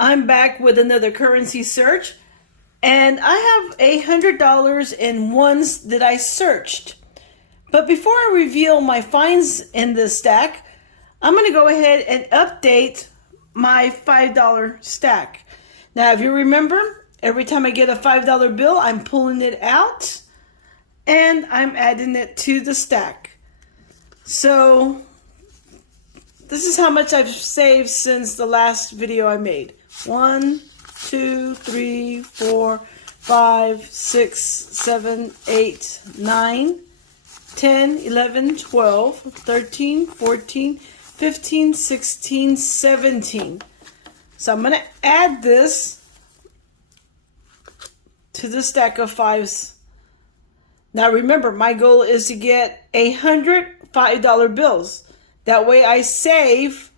I'm back with another currency search, and I have $100 in ones that I searched. But before I reveal my finds in this stack, I'm going to go ahead and update my $5 stack. Now, if you remember, every time I get a $5 bill, I'm pulling it out and I'm adding it to the stack. So this is how much I've saved since the last video I made. 1, 2, 3, 4, 5, 6, 7, 8, 9, 10, 11, 12, 13, 14, 15, 16, 17. So I'm going to add this to the stack of fives. Now remember, my goal is to get 100 $5 bills. That way I save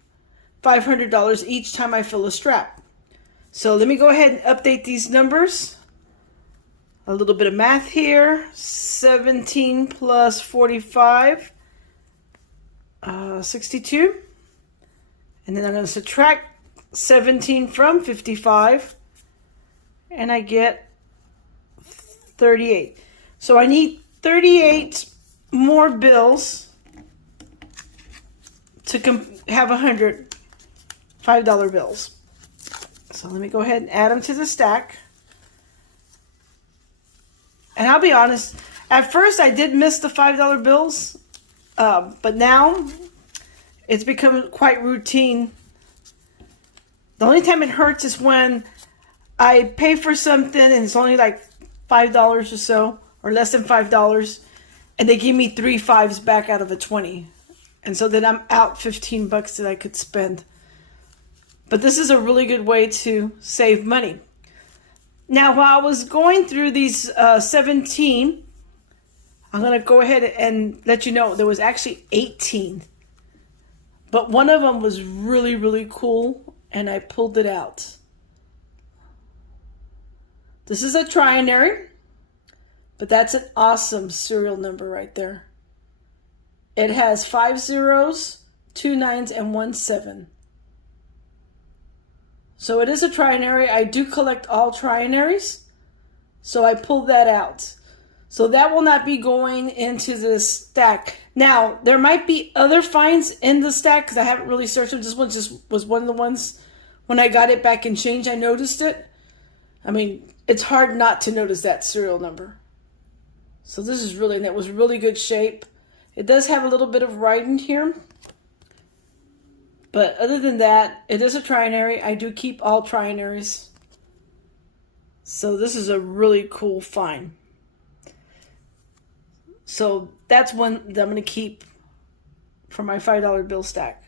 $500 each time I fill a strap. So let me go ahead and update these numbers. A little bit of math here. 17 plus 45, 62. And then I'm going to subtract 17 from 55. And I get 38. So I need 38 more bills to have 100 $5 bills. So let me go ahead and add them to the stack. And I'll be honest, at first I did miss the $5 bills, but now it's become quite routine. The only time it hurts is when I pay for something and it's only like $5 or so, or less than $5, and they give me 3 fives back out of a 20. And so then I'm out 15 bucks that I could spend. But this is a really good way to save money. Now, while I was going through these 17, I'm going to go ahead and let you know there was actually 18. But one of them was really, really cool, and I pulled it out. This is a trinary, but that's an awesome serial number right there. It has 5 zeros, 2 nines, and 1 7. So it is a trinary. I do collect all trinaries, so I pulled that out. So that will not be going into this stack. Now, there might be other finds in the stack because I haven't really searched them. This one just was one of the ones when I got it back in change, I noticed it. I mean, it's hard not to notice that serial number. So this is really, and it was really good shape. It does have a little bit of writing here. But other than that, it is a trinary. I do keep all trinaries. So this is a really cool find. So that's one that I'm going to keep for my $5 bill stack.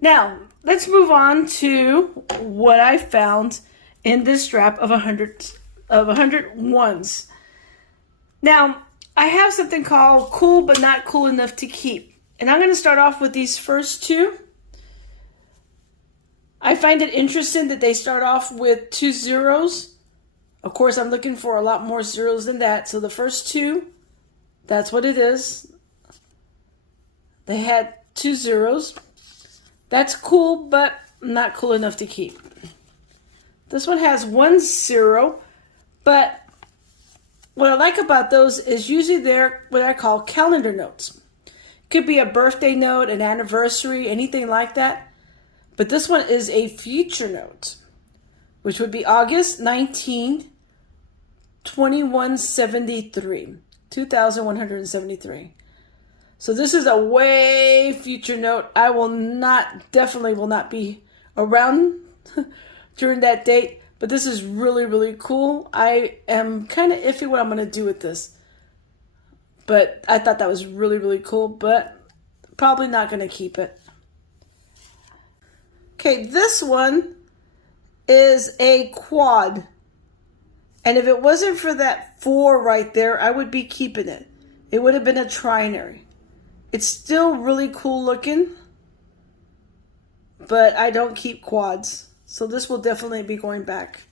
Now, let's move on to what I found in this strap of 100 ones. Now, I have something called cool but not cool enough to keep. And I'm going to start off with these first two. I find it interesting that they start off with 2 zeros. Of course, I'm looking for a lot more zeros than that. So the first two, that's what it is. They had 2 zeros. That's cool, but not cool enough to keep. This one has 1 0, but what I like about those is usually they're what I call calendar notes. Could be a birthday note, an anniversary, anything like that. But this one is a future note, which would be August 19, 2173, 2173. So this is a way future note. I definitely will not be around during that date, but this is really, really cool. I am kind of iffy what I'm going to do with this, but I thought that was really, really cool, but probably not going to keep it. Okay, this one is a quad. And if it wasn't for that 4 right there, I would be keeping it. It would have been a trinary. It's still really cool looking, but I don't keep quads. So this will definitely be going back.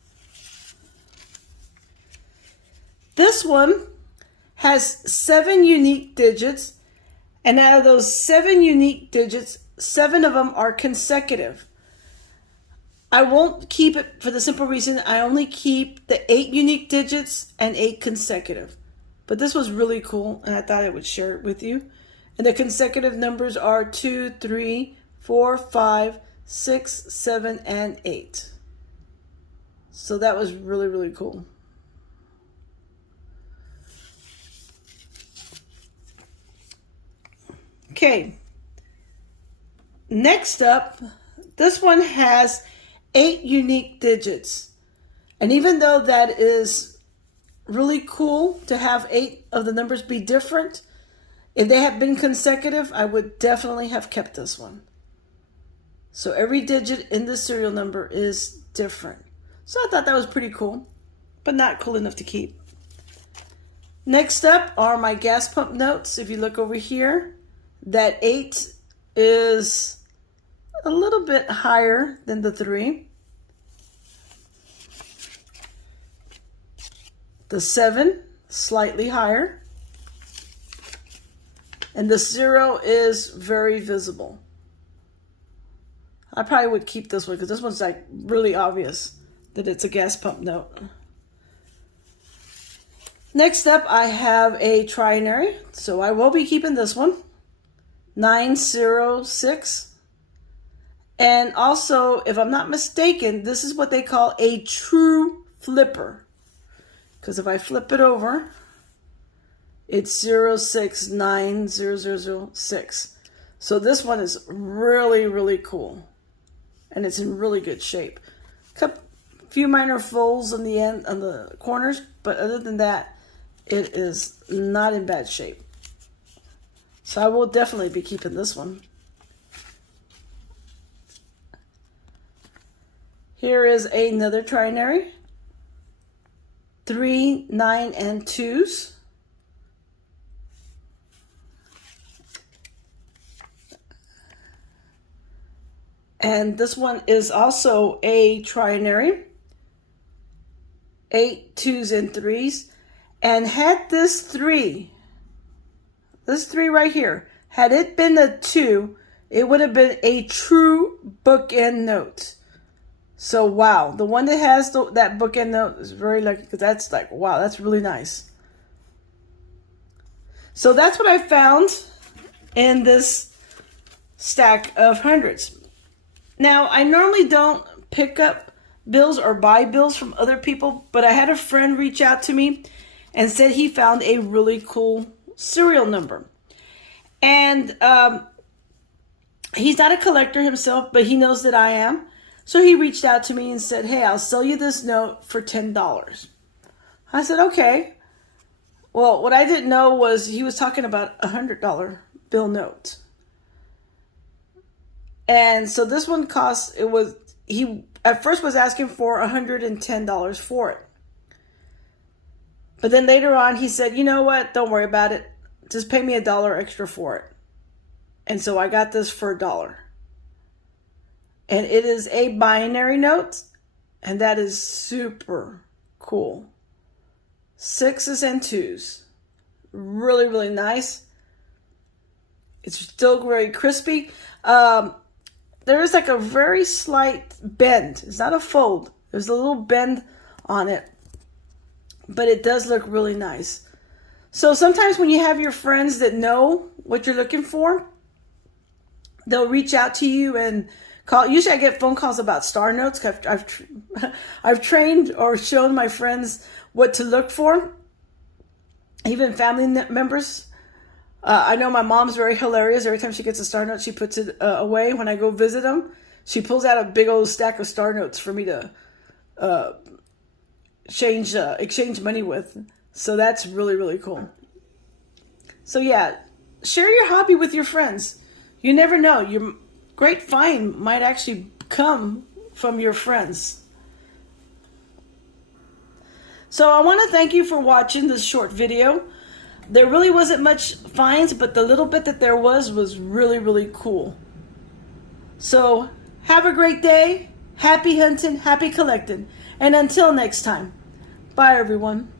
This one has 7 unique digits, and out of those 7 unique digits, 7 of them are consecutive. I won't keep it for the simple reason I only keep the 8 unique digits and 8 consecutive. But this was really cool, and I thought I would share it with you. And the consecutive numbers are 2, 3, 4, 5, 6, 7, and 8. So that was really, really cool. Okay. Next up, this one has 8 unique digits. And even though that is really cool to have 8 of the numbers be different, if they had been consecutive, I would definitely have kept this one. So every digit in the serial number is different. So I thought that was pretty cool, but not cool enough to keep. Next up are my gas pump notes. If you look over here, that 8 is a little bit higher than the 3. The 7, slightly higher. And the 0 is very visible. I probably would keep this one because this one's like really obvious that it's a gas pump note. Next up, I have a trinary, so I will be keeping this one. 906. And also, if I'm not mistaken, this is what they call a true flipper. Because if I flip it over, it's 069006. So this one is really, really cool. And it's in really good shape. A few minor folds on the end, on the corners, but other than that, it is not in bad shape. So I will definitely be keeping this one. Here is another trinary. 3, 9, and 2s. And this one is also a trinary. 8, 2s, and 3s. And had this 3 right here, had it been a 2, it would have been a true bookend note. So wow, the one that has that bookend note is very lucky because that's like, wow, that's really nice. So that's what I found in this stack of hundreds. Now, I normally don't pick up bills or buy bills from other people, but I had a friend reach out to me and said he found a really cool serial number. And he's not a collector himself, but he knows that I am. So he reached out to me and said, hey, I'll sell you this note for $10. I said, okay. Well, what I didn't know was he was talking about a $100 bill note. And so this one cost, he at first was asking for $110 for it. But then later on he said, you know what, don't worry about it. Just pay me $1 extra for it. And so I got this for $1. And it is a binary note, and that is super cool. 6s and 2s. Really, really nice. It's still very crispy. There is like a very slight bend. It's not a fold. There's a little bend on it. But it does look really nice. So sometimes when you have your friends that know what you're looking for, they'll reach out to you and call. Usually I get phone calls about star notes. I've trained or shown my friends what to look for. Even family members. I know my mom's very hilarious. Every time she gets a star note, she puts it away. When I go visit them, she pulls out a big old stack of star notes for me to exchange money with. So that's really, really cool. So yeah, share your hobby with your friends. You never know. Your great find might actually come from your friends. So I want to thank you for watching this short video. There really wasn't much finds, but the little bit that there was really, really cool. So have a great day. Happy hunting, happy collecting. And until next time, bye everyone.